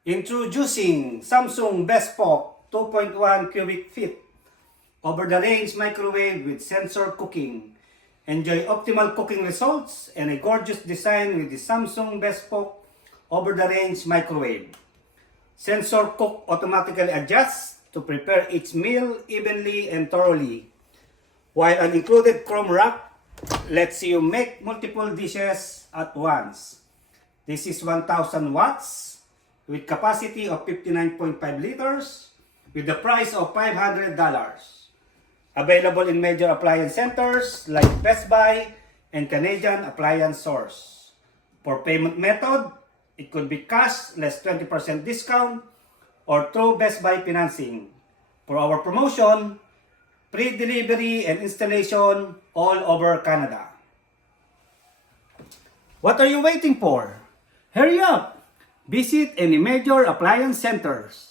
Introducing Samsung Bespoke 2.1 cubic feet over-the-range microwave with sensor cooking. Enjoy optimal cooking results and a gorgeous design with the Samsung Bespoke over-the-range microwave. Sensor cook automatically adjusts to prepare each meal evenly and thoroughly, while an included chrome rack lets you make multiple dishes at once. This is 1000 watts with capacity of 59.5 liters with the price of $500. Available in major appliance centers like Best Buy and Canadian Appliance Source. For payment method, it could be cash less 20% discount or through Best Buy financing. For our promotion, free delivery and installation all over Canada. What are you waiting for? Hurry up! Visit any major appliance centers.